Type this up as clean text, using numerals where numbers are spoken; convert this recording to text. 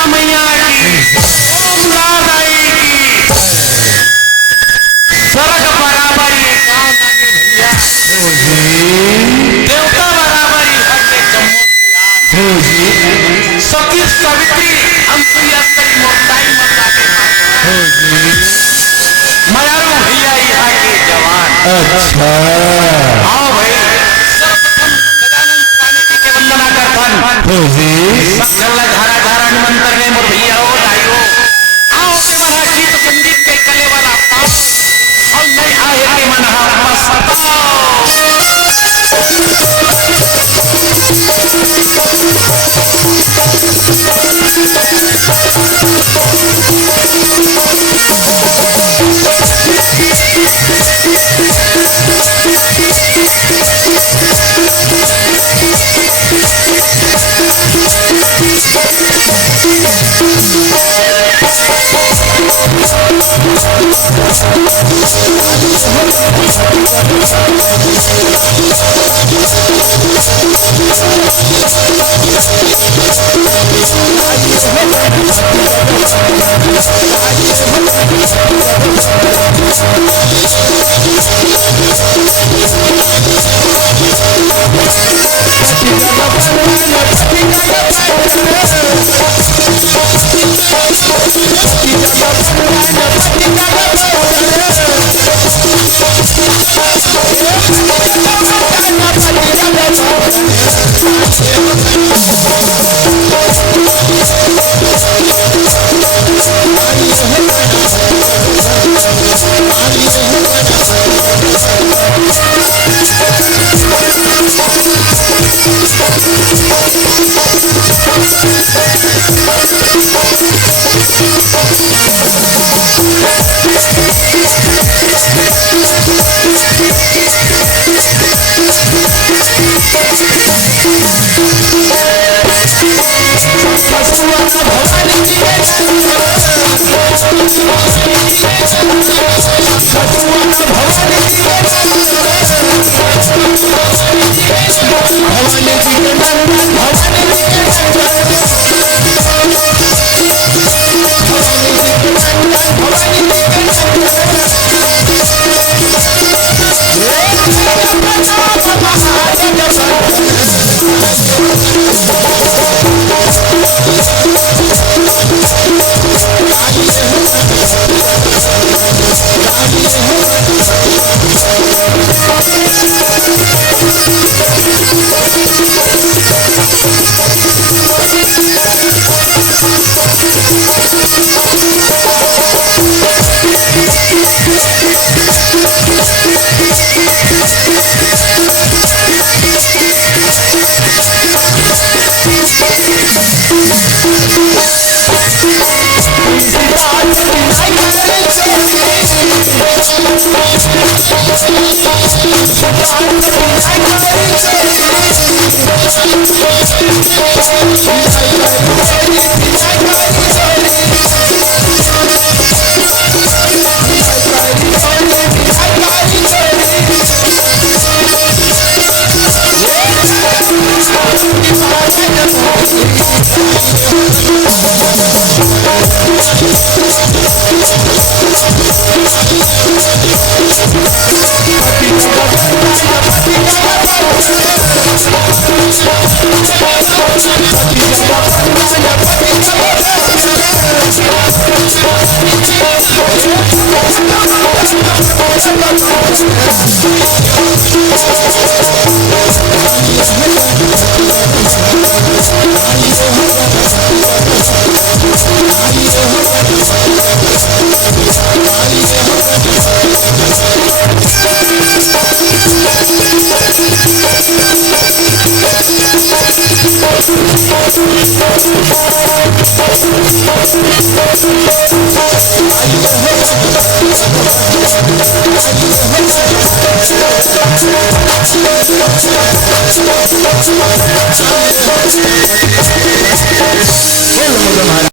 दुर्गा मैया की, ओम नाराई की। स्वर्ग बराबर ये काम आगे भैया, देवता बराबर ही हटे जम्मू सती सावित्री अंतरी मोटाई मता के मयारू भैया यहाँ के जवान। अच्छा आओ भाई, सर्वप्रथम गजानन स्वामी जी के वंदना करथन। चल धारा धारा निमंत्रण में मोर भैया हो दाइयो आओ के महाराज गीत संगीत के कले वाला पाओ और नहीं आए के मन